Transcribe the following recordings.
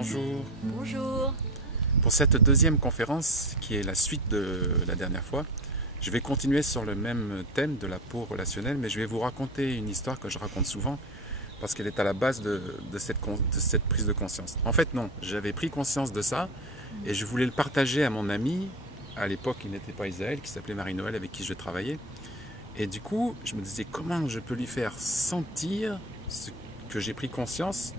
Bonjour. Bonjour. Pour cette deuxième conférence, qui est la suite de la dernière fois, je vais continuer sur le même thème de la peau relationnelle, mais je vais vous raconter une histoire que je raconte souvent, parce qu'elle est à la base de cette prise de conscience. En fait, non, j'avais pris conscience de ça, et je voulais le partager à mon ami, à l'époque il n'était pas Isaël, qui s'appelait Marie-Noël, avec qui je travaillais. Et du coup, je me disais comment je peux lui faire sentir ce que j'ai pris conscience,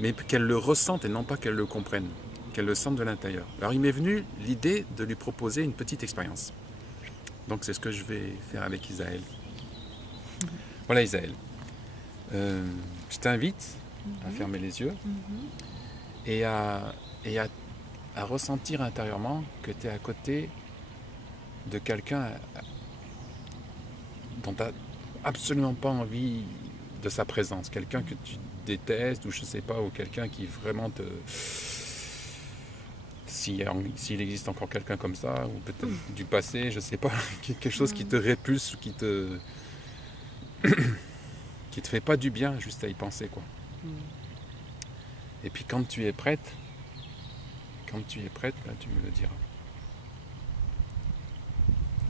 mais qu'elle le ressente et non pas qu'elle le comprenne, qu'elle le sente de l'intérieur. Alors il m'est venu l'idée de lui proposer une petite expérience. Donc c'est ce que je vais faire avec Isaël. Voilà Isaël, je t'invite à fermer les yeux et à ressentir intérieurement que tu es à côté de quelqu'un dont tu n'as absolument pas envie de sa présence, quelqu'un que tu détestes ou je sais pas, ou quelqu'un qui vraiment te... S'il existe encore quelqu'un comme ça, ou peut-être du passé, je sais pas, quelque chose qui te répulse ou qui te fait pas du bien juste à y penser, quoi. Et puis quand tu es prête, là, tu me le diras.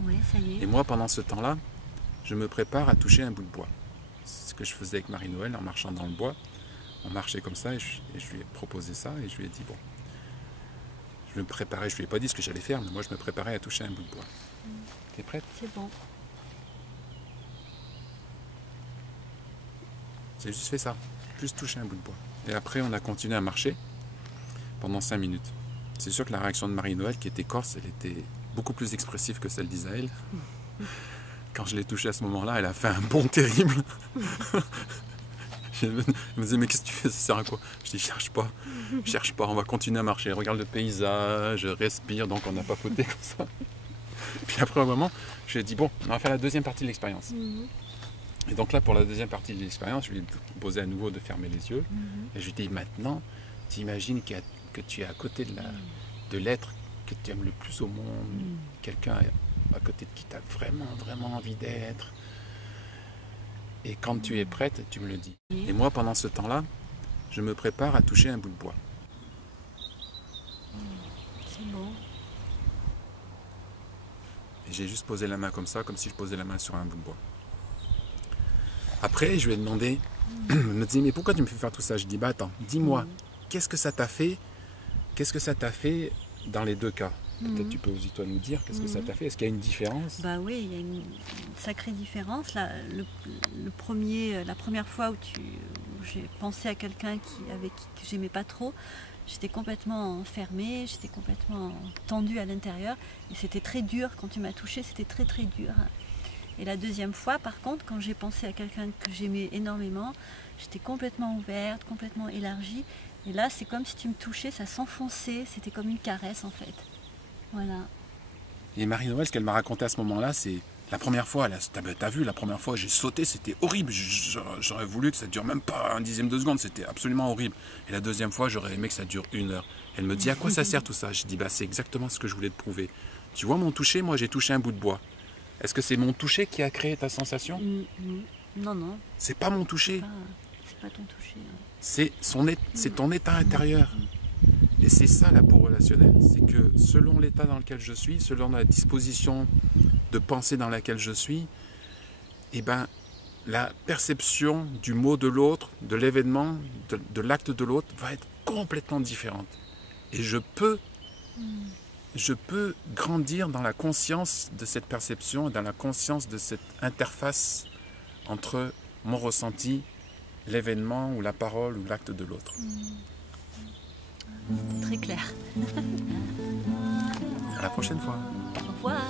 Oui, ça y est. Et moi, pendant ce temps-là, je me prépare à toucher un bout de bois. C'est ce que je faisais avec Marie-Noël en marchant dans le bois. On marchait comme ça et je lui ai proposé ça et je lui ai dit, bon, je me préparais, je lui ai pas dit ce que j'allais faire, mais moi je me préparais à toucher un bout de bois. T'es prête? C'est bon. J'ai juste fait ça, juste toucher un bout de bois. Et après on a continué à marcher pendant 5 minutes. C'est sûr que la réaction de Marie-Noël, qui était corse, elle était beaucoup plus expressive que celle d'Isaël. Quand je l'ai touchée à ce moment-là, elle a fait un bond terrible. Elle me disait, mais qu'est-ce que tu fais, ça sert à quoi? Je dis, cherche pas, on va continuer à marcher. Regarde le paysage, respire, donc on a papoté comme ça. Puis après un moment, je lui ai dit, bon, on va faire la deuxième partie de l'expérience. Et donc là, pour la deuxième partie de l'expérience, je lui ai proposé à nouveau de fermer les yeux. Et je lui ai dit, maintenant, tu imagines que tu es à côté de l'être que tu aimes le plus au monde, quelqu'un à côté de qui tu as vraiment, vraiment envie d'être. Et quand tu es prête, tu me le dis. Et moi, pendant ce temps-là, je me prépare à toucher un bout de bois. C'est bon. Et j'ai juste posé la main comme ça, comme si je posais la main sur un bout de bois. Après, je lui ai demandé, il me dit, mais pourquoi tu me fais faire tout ça? Je dis, bah attends, dis-moi, qu'est-ce que ça t'a fait? Qu'est-ce que ça t'a fait dans les deux cas? Peut-être tu peux aussi toi nous dire qu'est-ce que ça t'a fait. Est-ce qu'il y a une différence? Bah oui, il y a une sacrée différence. Là, la première fois où j'ai pensé à quelqu'un que j'aimais pas trop, j'étais complètement fermée, j'étais complètement tendue à l'intérieur. Et c'était très dur, quand tu m'as touchée, c'était très très dur. Et la deuxième fois, par contre, quand j'ai pensé à quelqu'un que j'aimais énormément, j'étais complètement ouverte, complètement élargie. Et là, c'est comme si tu me touchais, ça s'enfonçait, c'était comme une caresse en fait. Voilà. Et Marie-Noël, ce qu'elle m'a raconté à ce moment-là, c'est la première fois, t'as vu, la première fois j'ai sauté, c'était horrible. J'aurais voulu que ça dure même pas un dixième de seconde, c'était absolument horrible. Et la deuxième fois, j'aurais aimé que ça dure 1 heure. Elle me dit, à quoi ça sert tout ça? Je dis, bah c'est exactement ce que je voulais te prouver. Tu vois mon toucher, moi j'ai touché un bout de bois. Est-ce que c'est mon toucher qui a créé ta sensation? Non, non. C'est pas mon toucher. C'est pas ton toucher. C'est ton état intérieur. Et c'est ça la peau relationnelle. C'est que selon l'état dans lequel je suis, selon la disposition de pensée dans laquelle je suis, eh ben, la perception du mot de l'autre, de l'événement, de l'acte de l'autre va être complètement différente. Et je peux grandir dans la conscience de cette perception, dans la conscience de cette interface entre mon ressenti, l'événement ou la parole ou l'acte de l'autre. Très clair. À la prochaine fois. Au revoir.